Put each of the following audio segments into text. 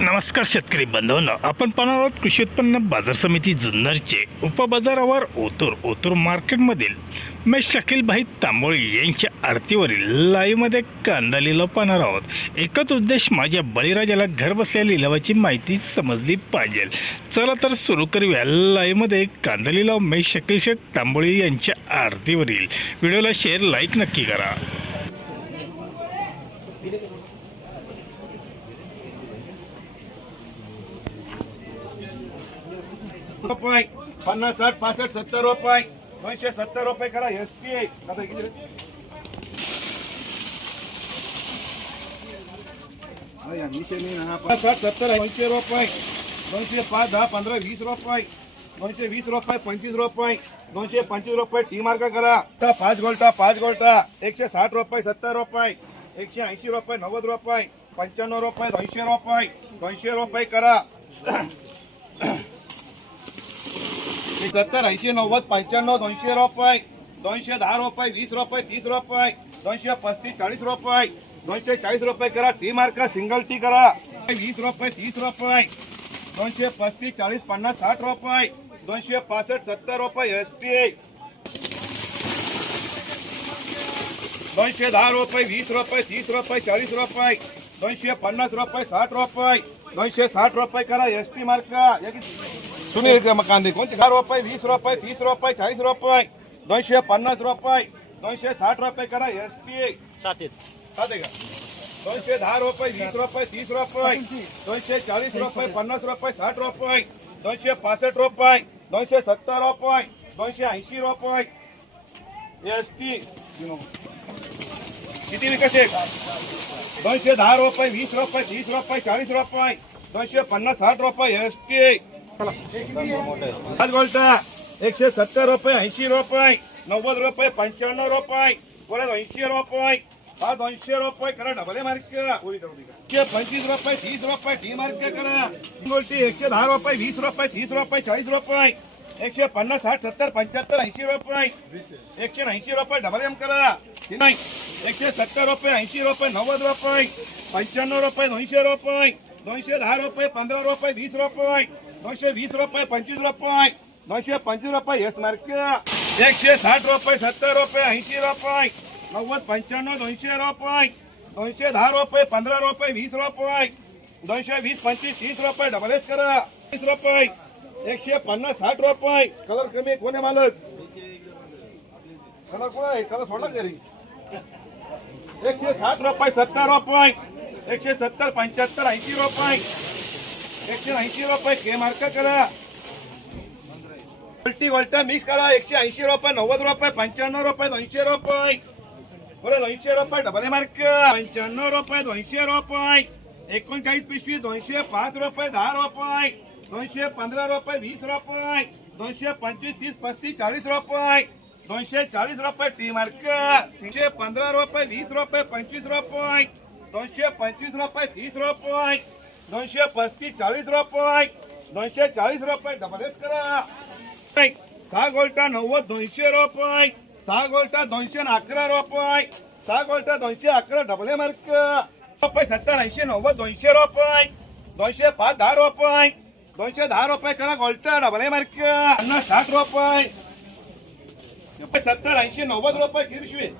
नमस्कार शेतकरी बांधवांनो, आपण पाहणार आहोत कृषी उत्पन्न बाजार समिती जुन्नरचे उपबाजारावर ओतूर मार्केटमधील मैं शकील भाई तांबोळी यांच्या आरतीवरील लाईव्हमध्ये कांदा लिलाव पाहणार आहोत। एकच उद्देश, माझ्या बळीराजाला घर बसल्या लिलावाची माहिती समजली पाहिजे। चला तर सुरू करूया लाईव्हमध्ये कांदा लिलाव मैं शकील शेख तांबोळी यांच्या आरतीवरील। व्हिडिओला शेअर लाईक नक्की करा। 50, 60, 65, 70 रुपये, 270 रुपये करा एसपी आता किती रे? या नीचे नाही ना 60, 70, 200 रुपये, 205, 10, 15, 20 रुपये, 220 रुपये, 25 रुपये, 225 रुपये टी मार्क करा। 5 गोल्टा 160 रुपये, 70 रुपये, 180 रुपये, 90 रुपये, 95 रुपये, 200 रुपये करा। 70, 80, 90, 95, 200 रुपये, 210 रुपये, 20 रुपये, 30 रुपये, 235, 40 रुपये, 240 रुपये करा। टी मार्का सिंगल टी करा। 20 रुपये, 30 रुपये, 235, 40, 50, 60 रुपये, 265, 70 रुपये एसटी, 210 रुपये, 20 रुपये, 30 रुपये, 40 रुपये, 250 रुपये, 60 रुपये, 260 रुपये करा एसटी मार्का। सुनील कांदे कोणते 10 रुपये, 20 रुपये, 30 रुपये, 40 रुपये, 250 रुपये, 260 रुपये करा एसटी साथे का 210 रुपये, 20 रुपये, 30 रुपये, 240 रुपये, 50 रुपये, 60 रुपये, 265 रुपये, 270 रुपये, 280 रुपये एसटी किती विकते 210 रुपये, 20 रुपये, 30 रुपये, 40 रुपये, 250, 60 रुपये एसटी। 5 गोल्टा 170 रुपये, 80 रुपये, 90 रुपये, 95 रुपये, 80 रुपये, 200 रुपये करा डबल मार्क 25 रुपये, 30 रुपये टी मार्क करा। गोल्टी 110 रुपये, 20 रुपये, 30 रुपये, 40 रुपये, 150, 60, 70, 75, 80 रुपये, 180 रुपये डबल एम करा। 170 रुपये, 80 रुपये, 90 रुपये, 95 रुपये, 200 रुपये, 210 रुपये, 15 रुपये, 20 रुपये, 220 रुपये, 25 रुपये, 225 रुपये यस मार्क 160 रुपये, 70 रुपये, 80 रुपये, 90, 95, 200 रुपये, 210 रुपये, 15 रुपये, 20 रुपये, 220, 25, 30 रुपये डबल एस करा। 30 रुपये, 150, 60 रुपये कलर कमी कोणी मालक कलर कोण आहे कलर सोडला घरी 160 रुपये, 70 रुपये, 170, 75, 80 रुपये, 180 रुपये के मार्क करा। उलटी वल्टा मिक्स करा 180 रुपये, 90 रुपये, 95 रुपये, 200 रुपये, 200 रुपये डबल मार्क 95 रुपये, 200 रुपये, 39 पिशवी 205 रुपये, 10 रुपये, 215 रुपये, 20 रुपये, 225, 30, 35, 40 रुपये, 240 रुपये टी मार्क 115 रुपये, 20 रुपये, 25 रुपये, 225 रुपये, 30 रुपये, 235, 40 रुपये, 240 रुपये डबल एस करा। 6 गोल्टा 90, 200 रुपये, 6 गोल्टा 211 रुपये, 6 गोल्टा 211 डबल मार्क रुपये 70, 80, 90, 200 रुपये, 205, 10 रुपये, 210 रुपये करा गोल्टा डबल मार्क 50, 60 रुपये, 70, 80, 90 रुपये किरशवी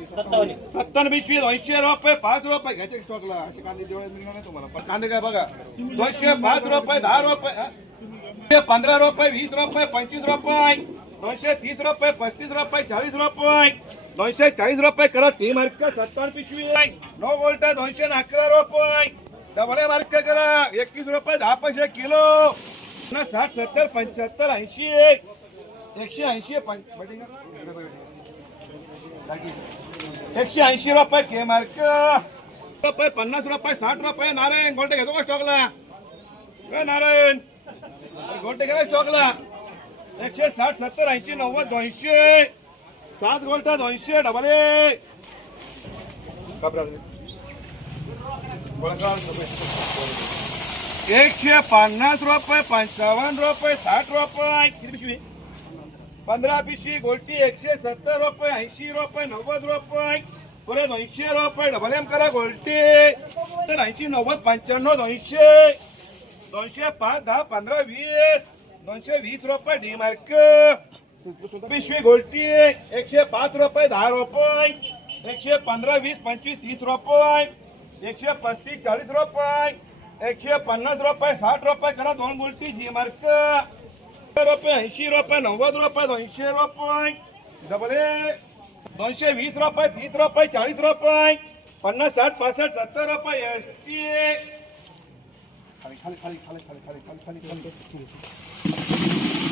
57 पिशवी 200 रुपये, 5 रुपये घ्यायचे स्टॉकला असे कांदे देवळे मिळणार नाही तुम्हाला। कांदे काय बघा 205 रुपये, 10 रुपये, 15 रुपये, 20 रुपये, 25 रुपये, 230 रुपये, 35 रुपये, 40 रुपये, 240 रुपये करा टी मार्क 57 पिशवी 9 गोल्टा 211 रुपये डबल मार्क करा 21 रुपये 10 पैसे किलो 60, 70, 75, 80, 180, 180 रुपये के मार्क रुपये 50 रुपये, 60 रुपये नारायण गोल्टे घेतो का स्टॉकला नारायण गोल्टे घ्या स्टॉकला 160, 70, 80, 90, 200 7 गोल्टा 200 डबल 150 रुपये, 55 रुपये, 60 रुपये किती पिशवी 15 पिशवी गोल्टी 170 रुपये, 80 रुपये, 90 रुपये, पुढे 200 रुपये डबल एम करा गोल्टी 80 90 95 200 205 10 15 20 220 रुपये डी मार्क पिशवी गोल्टी 105 रुपये 10 रुपये 115 20 25 30 रुपये 135 40 रुपये 150 रुपये 60 रुपये करा दोन गोल्टी जी मार्क रुपये 80 रुपये 90 रुपये 200 रुपये डबल 220 रुपये 30 रुपये 40 रुपये 50 60 65 70 रुपये एसटी खाली खाली खाली खाली खाली खाली खाली खाली खाली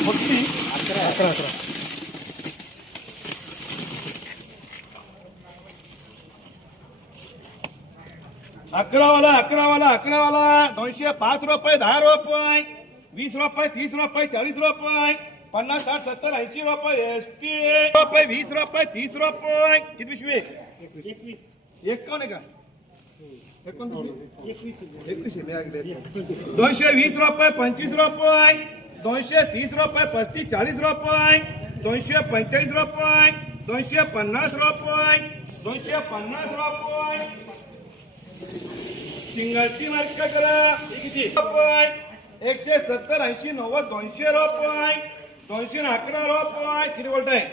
मोठी 11 वाला 205 रुपये 10 रुपये 20 रुपये 30 रुपये 40 रुपये 50 60 70 80 रुपये एसटी रुपये 20 रुपये 30 रुपये किती पिशवी 21 का 220 रुपये 25 रुपये 230 रुपये 35 40 रुपये 245 रुपये 250 रुपये 250 रुपये सिंगलची मार्क करा किती रुपये 170 80 90 200 रुपये 211 रुपये किती गोल्ट आहे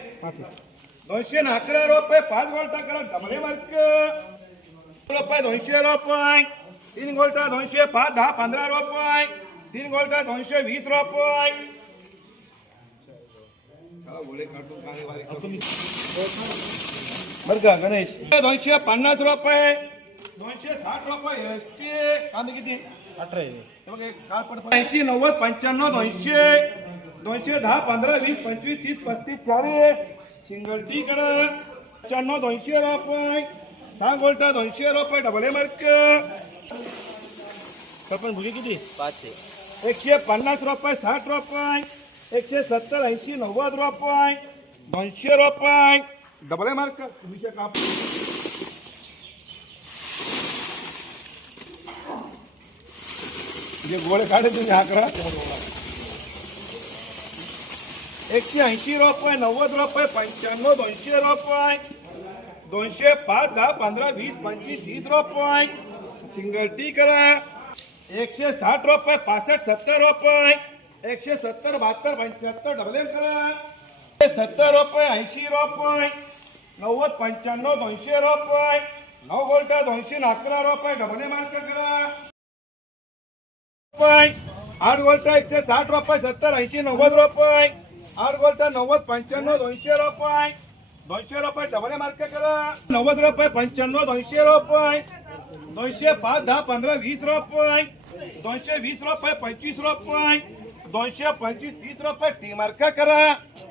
211 रुपये 5 गोल्ट करा डबल मार्क रुपये 200 रुपये 3 गोल्ट 205 10 15 रुपये 3 गोल्ट 220 रुपये बर का गणेश 250 रुपये 260 रुपये एसटी कांदे किती 80 90 95 200 210 15 20 25 30 35 40 सिंगल टी करा 95 200 रुपये 6 गोल्ट 200 रुपये डबल मार्क सरपंच भुगे किती 150 रुपये 60 रुपये 170 80 90 रुपये 200 रुपये डबल मार्क तुम्ही का जे गोळे काढे तुम्ही आकडा 180 रुपये 90 रुपये 95 200 रुपये 205 10 15 20 25 30 रुपये सिंगल टी करा 160 रुपये 65 70 रुपये 170 72 75 डबल एम करा 70 रुपये 80 रुपये 90 95 200 रुपये 9 गोल्ट 211 रुपये डबल मार्क करा 8 गोल्ट 160 रुपये 70 80 90 रुपये 8 गोल्ट 90 95 200 रुपये 200 रुपये डबल मार्क करा 90 रुपये 95 200 रुपये 205 10 15 20 रुपये 220 रुपये 25 रुपये 225 30 रुपये टी मार्क करा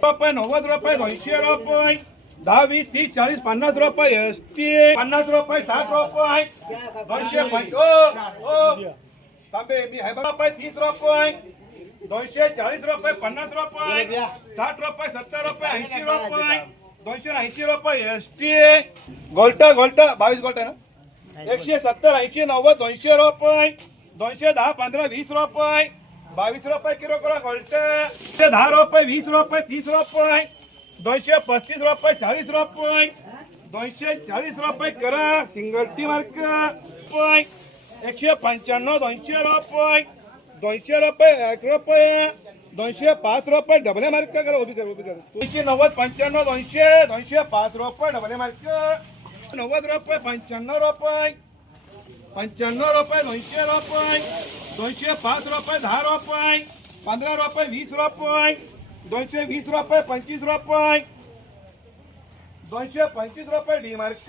रुपये 90 रुपये 200 रुपये 10 20 30 40 50 रुपये एसटी 50 रुपये 60 रुपये 250 तांबे मी है रुपये 30 रुपये 240 रुपये 50 रुपये 60 रुपये 70 रुपये 80 रुपये 280 रुपये एसटी गोल्ट 22 गोल्ट आहे ना 170 80 90 200 रुपये 210 15 20 रुपये 22 रुपये किलो करा गोल्ट 10 रुपये 20 रुपये 30 रुपये 235 रुपये 40 रुपये 240 रुपये करा सिंगल टी मार्क 195 200 रुपये 200 रुपये 1 रुपये 205 रुपये डबल मार्क करा उभी कर 290 95 200 205 रुपये डबल मार्क 90 रुपये 95 रुपये 95 रुपये 200 रुपये 205 रुपये 10 रुपये 15 रुपये 20 रुपये 220 रुपये 25 रुपये 225 रुपये डी मार्क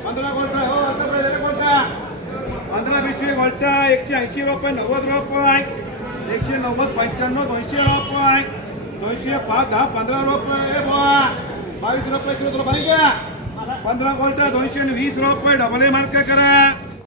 15 गोल्ट हो 15 20 गोल्ट 180 रुपये 90 रुपये 190 95 200 रुपये 205 10 15 रुपये 22 रुपये किलो तुला पाहिजे 15 गोल्ट 220 रुपये डबल मार्क करा